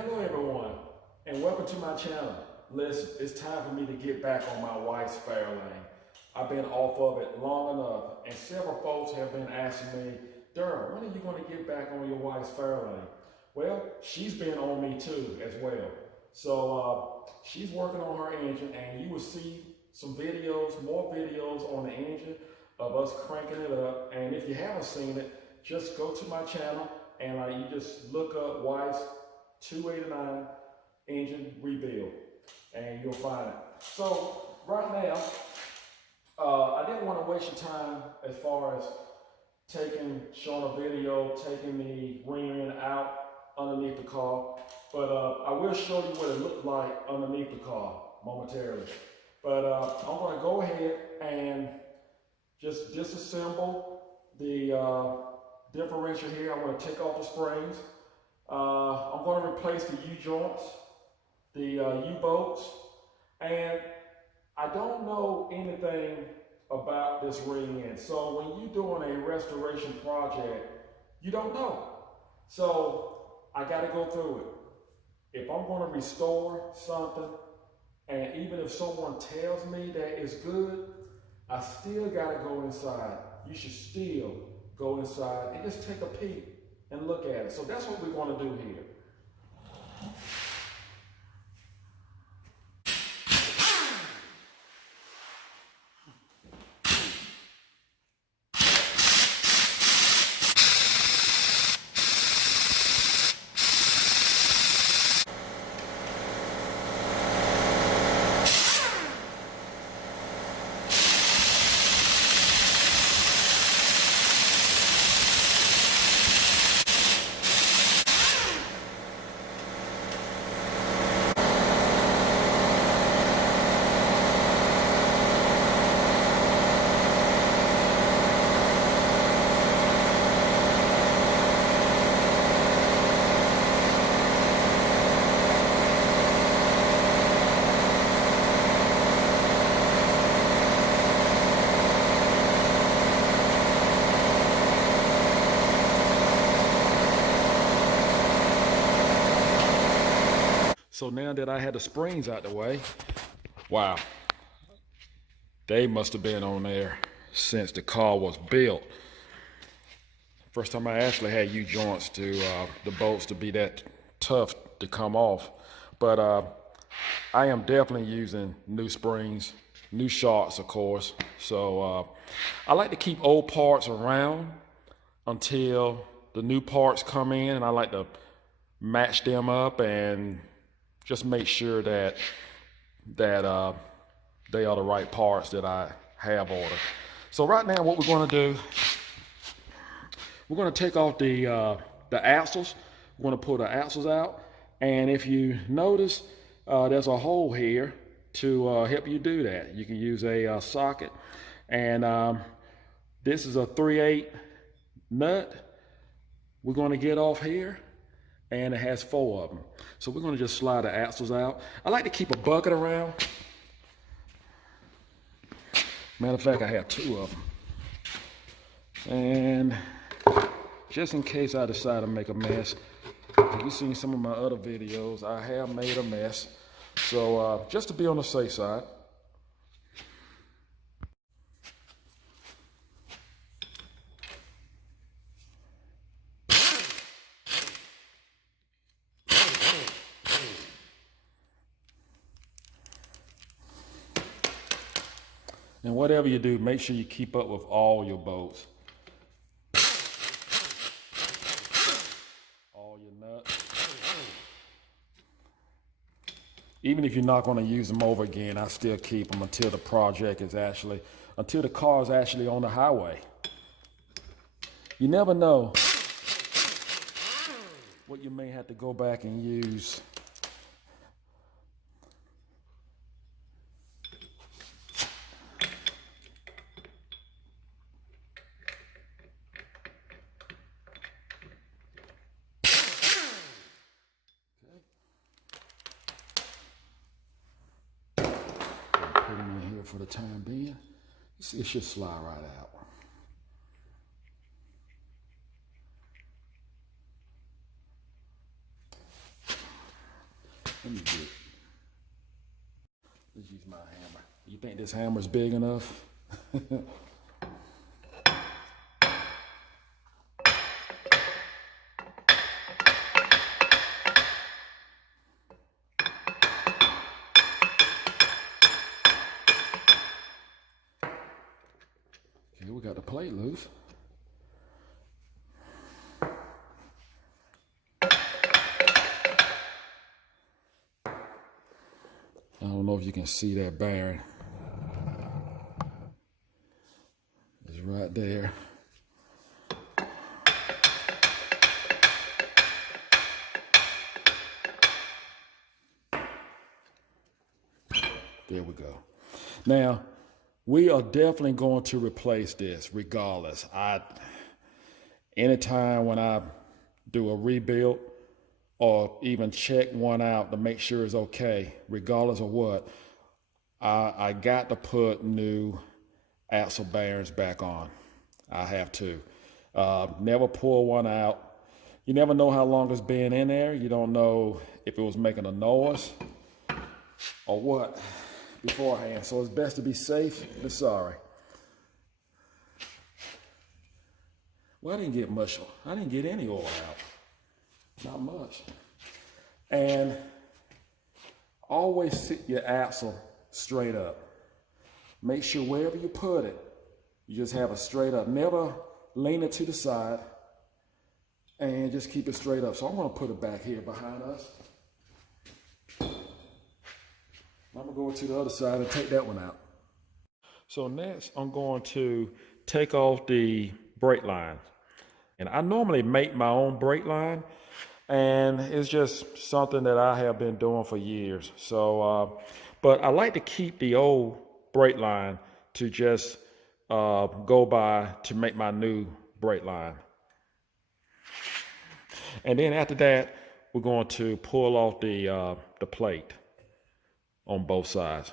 Hello everyone, and welcome to my channel. Listen, it's time for me to get back on my wife's Fairlane. I've been off of it long enough, and several folks have been asking me, Durham, when are you going to get back on your wife's Fairlane? Well, she's been on me too as well. So she's working on her engine, and you will see some videos, more videos on the engine of us cranking it up. And if you haven't seen it, just go to my channel and you just look up wife's 289 engine rebuild and you'll find it. So right now, I didn't want to waste your time as far as showing a video, taking the ring end out underneath the car, but I will show you what it looked like underneath the car momentarily. But I'm going to go ahead and just disassemble the differential here. I'm going to take off the springs. I'm going to replace the U-joints, the U-bolts, and I don't know anything about this ring end. So when you're doing a restoration project, you don't know. So I got to go through it. If I'm going to restore something, and even if someone tells me that it's good, I still got to go inside. You should still go inside and just take a peek and look at it. So that's what we're going to do here. So now that I had the springs out the way, wow, they must have been on there since the car was built. First time I actually had U-joints to the bolts to be that tough to come off. But I am definitely using new springs, new shocks, of course. So I like to keep old parts around until the new parts come in, and I like to match them up and just make sure that they are the right parts that I have ordered. So right now what we're going to do, we're going to take off the axles. We're going to pull the axles out, and if you notice, there's a hole here to help you do that. You can use a socket, and this is a 3/8 nut we're going to get off here, and it has 4 of them. So we're going to just slide the axles out. I like to keep a bucket around. Matter of fact, I have 2 of them. And just in case I decide to make a mess, you've seen some of my other videos, I have made a mess. So just to be on the safe side. And whatever you do, make sure you keep up with all your bolts. All your nuts. Even if you're not going to use them over again, I still keep them until the until the car is actually on the highway. You never know what you may have to go back and use. Put them in here for the time being. It should slide right out. Let me get. Let's use my hammer. You think this hammer's big enough? Okay, we got the plate loose. I don't know if you can see that bearing. It's right there. There we go. Now, we are definitely going to replace this regardless. Anytime when I do a rebuild or even check one out to make sure it's okay, regardless of what, I got to put new axle bearings back on. I have to. Never pull one out. You never know how long it's been in there. You don't know if it was making a noise or what beforehand. So it's best to be safe than sorry. Well, I didn't get much. I didn't get any oil out. Not much. And always sit your axle straight up. Make sure wherever you put it, you just have it straight up. Never lean it to the side, and just keep it straight up. So I'm going to put it back here behind us. I'm going to go to the other side and take that one out. So next, I'm going to take off the brake line. And I normally make my own brake line, and it's just something that I have been doing for years. So, but I like to keep the old brake line to just go by to make my new brake line. And then after that, we're going to pull off the plate on both sides.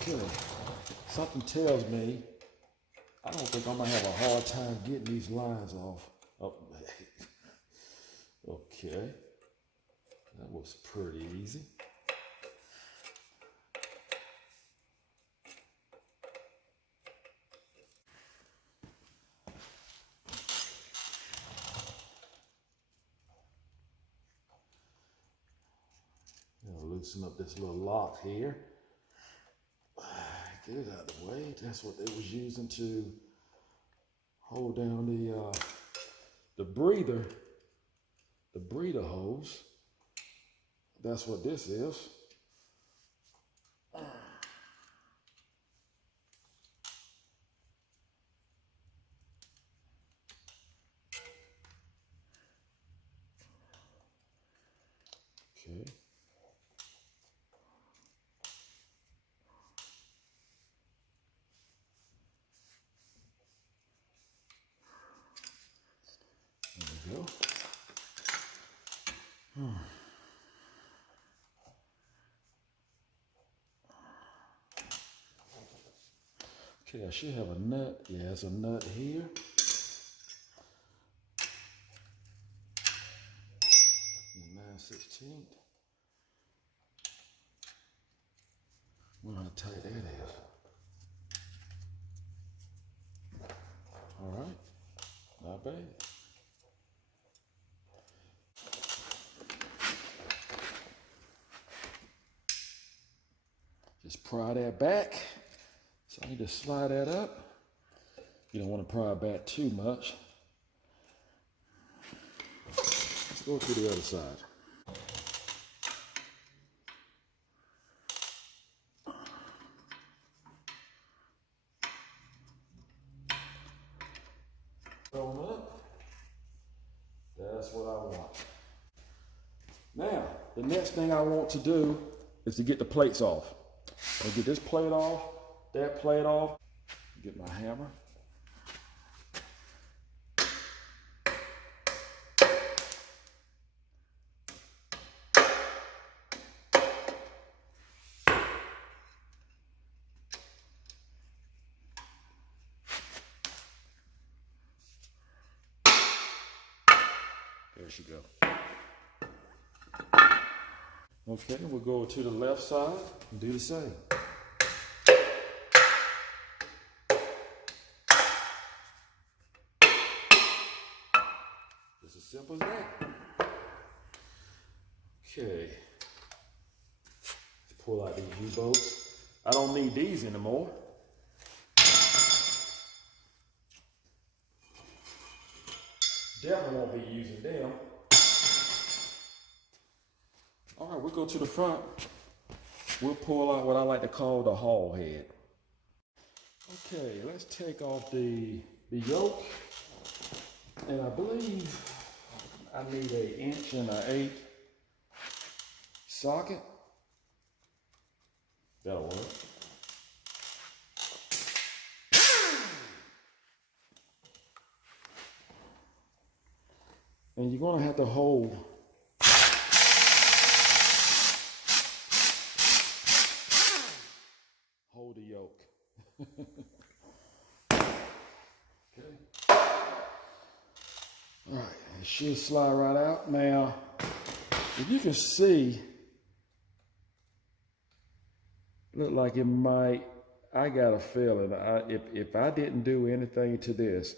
Okay, something tells me I don't think I'm gonna have a hard time getting these lines off. Oh, okay, that was pretty easy. Loosen up this little lock here. Get it out of the way. That's what they was using to hold down the breather hose. That's what this is. Okay. There we go. Okay, I should have a nut. Yeah, there's a nut here. 9/16. Wonder how tight that is. All right, not bad. Just pry that back. So I need to slide that up. You don't want to pry it back too much. Let's go to the other side. Going up. That's what I want. Now, the next thing I want to do is to get the plates off. I'll get this plate off, that plate off, get my hammer. There she go. Okay, we'll go to the left side and do the same. Just as simple as that. Okay. Let's pull out these U-bolts. I don't need these anymore. Definitely won't be using them. All right, we'll go to the front. We'll pull out what I like to call the haul head. Okay, let's take off the yoke. And I believe I need an 1 and an 8 socket. That'll work. And you're gonna have to hold the yoke. Okay. All right, it should slide right out. Now, if you can see, look like it might, I got a feeling, if I didn't do anything to this,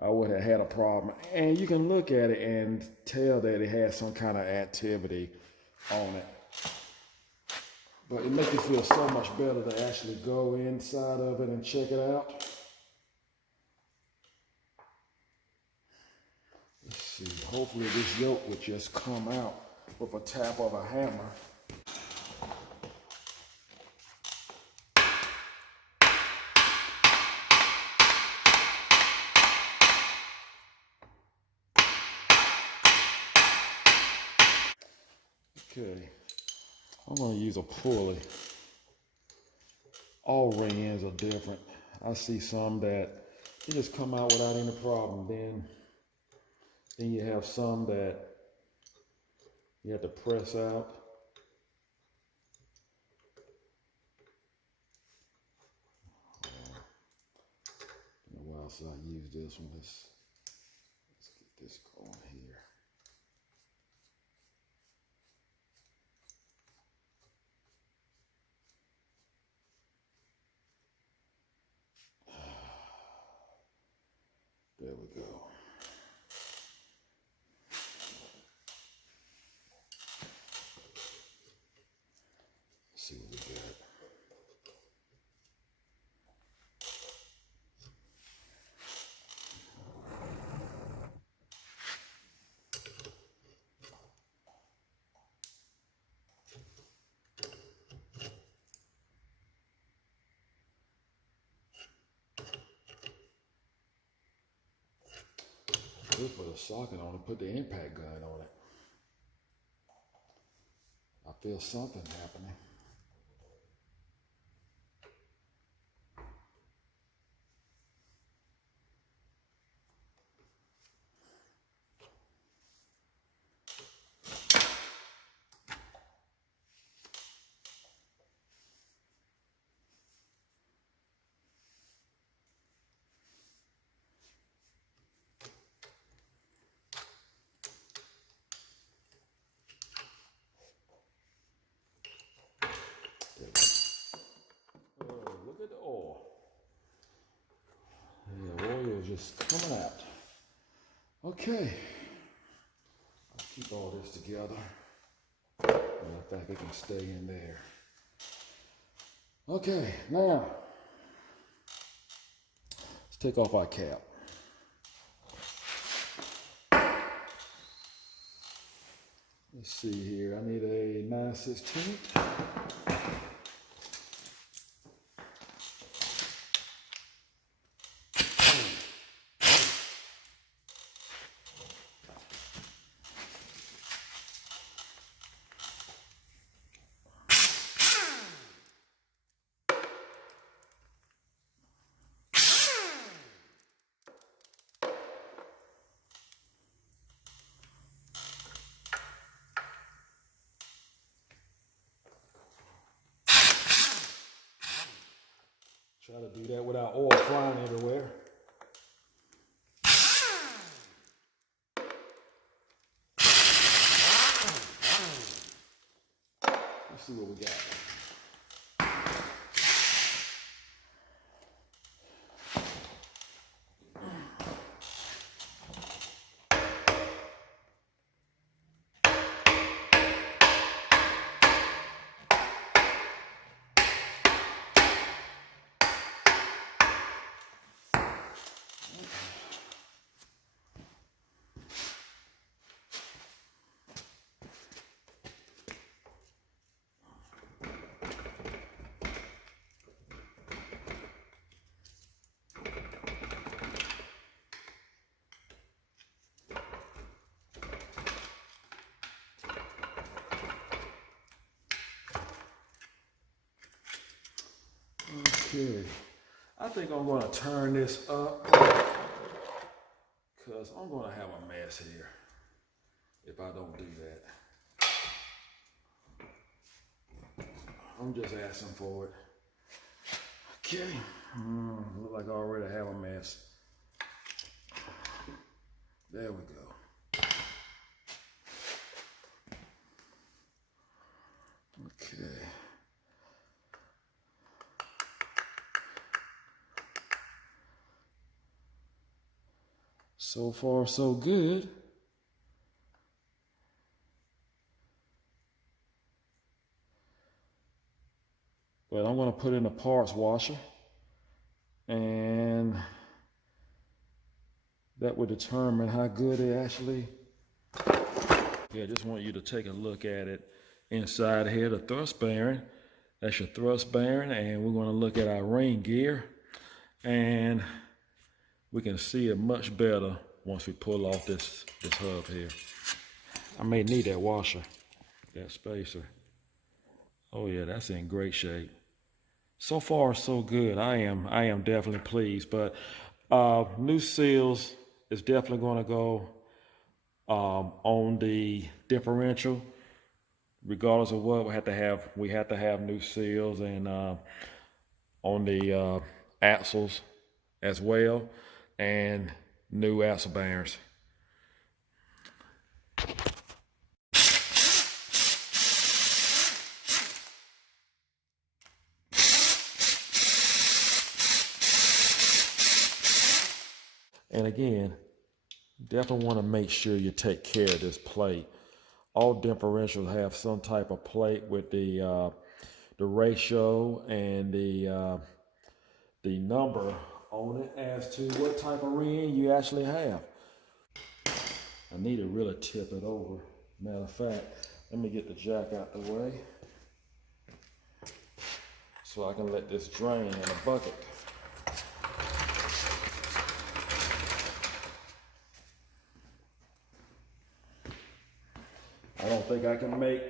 I would have had a problem. And you can look at it and tell that it has some kind of activity on it. But it makes you feel so much better to actually go inside of it and check it out. Let's see, hopefully this yoke would just come out with a tap of a hammer. Okay, I'm gonna use a pulley. All ring ends are different. I see some that they just come out without any problem. Then you have some that you have to press out. Been a while since I used this one. Let's get this going here. There we go. Let's see what we got. We'll put a socket on it, put the impact gun on it. I feel something happening. Look at the oil. Yeah, the oil is just coming out. Okay. I'll keep all this together. And I think it can stay in there. Okay, now let's take off our cap. Let's see here. I need a 9/16. Try to do that without oil flying everywhere. see what we got. Okay, I think I'm going to turn this up because I'm going to have a mess here if I don't do that. I'm just asking for it. Okay, look like I already have a mess. There we go. Okay. So far, so good. But I'm going to put in a parts washer, and that will determine how good it actually. Yeah, I just want you to take a look at it inside here, the thrust bearing. That's your thrust bearing, and we're going to look at our ring gear, and we can see it much better once we pull off this hub here. I may need that washer, that spacer. Oh yeah, that's in great shape. So far, so good. I am definitely pleased. But new seals is definitely going to go on the differential. Regardless of what, we have to have new seals, and on the axles as well, and new axle bearings. And again, definitely want to make sure you take care of this plate. All differentials have some type of plate with the ratio and the number on it as to what type of ring you actually have. I need to really tip it over. Matter of fact, let me get the jack out the way so I can let this drain in a bucket. I don't think I can make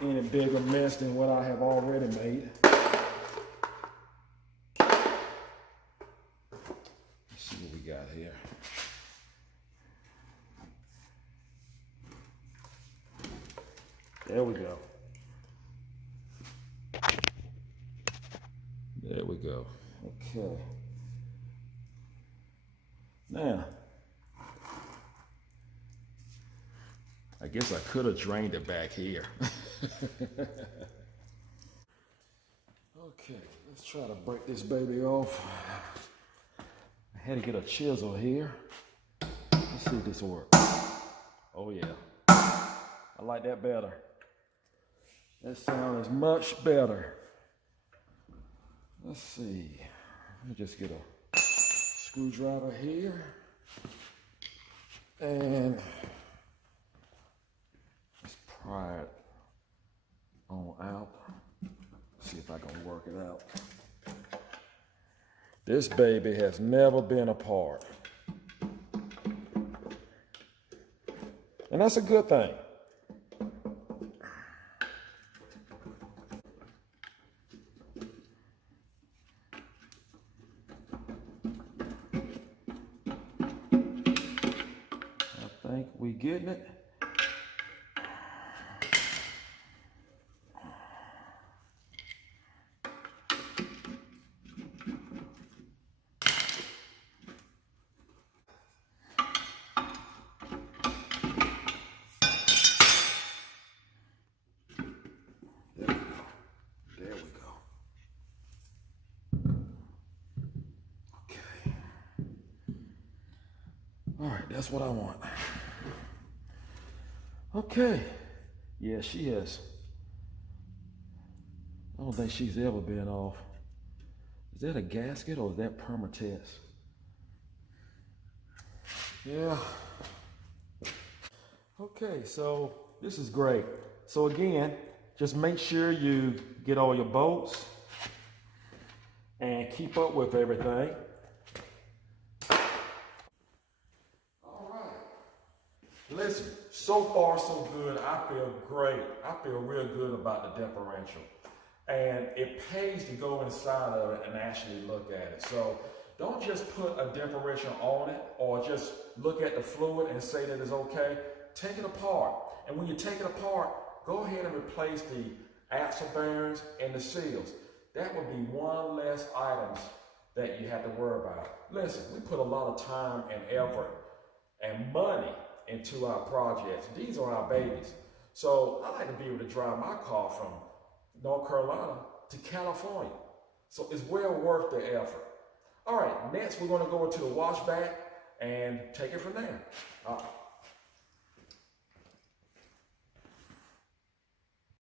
any bigger mess than what I have already made. Let's see what we got here. There we go. There we go. Okay. Now, I guess I could have drained it back here. Okay, let's try to break this baby off. I had to get a chisel here. Let's see if this works. Oh yeah, I like that better. That sound is much better. Let's see, let me just get a screwdriver here. And let's pry it on out. See if I can work it out. This baby has never been apart. And that's a good thing. I think we getting it. All right, that's what I want. Okay. Yeah, she has. I don't think she's ever been off. Is that a gasket or is that Permatex? Yeah. Okay, so this is great. So again, just make sure you get all your bolts and keep up with everything. All right. Listen, so far so good. I feel great. I feel real good about the differential. And it pays to go inside of it and actually look at it. So don't just put a differential on it or just look at the fluid and say that it's okay. Take it apart. And when you take it apart, go ahead and replace the axle bearings and the seals. That would be one less items that you have to worry about. Listen, we put a lot of time and effort and money into our projects. These are our babies. So I like to be able to drive my car from North Carolina to California. So it's well worth the effort. All right, next we're going to go into the wash back and take it from there.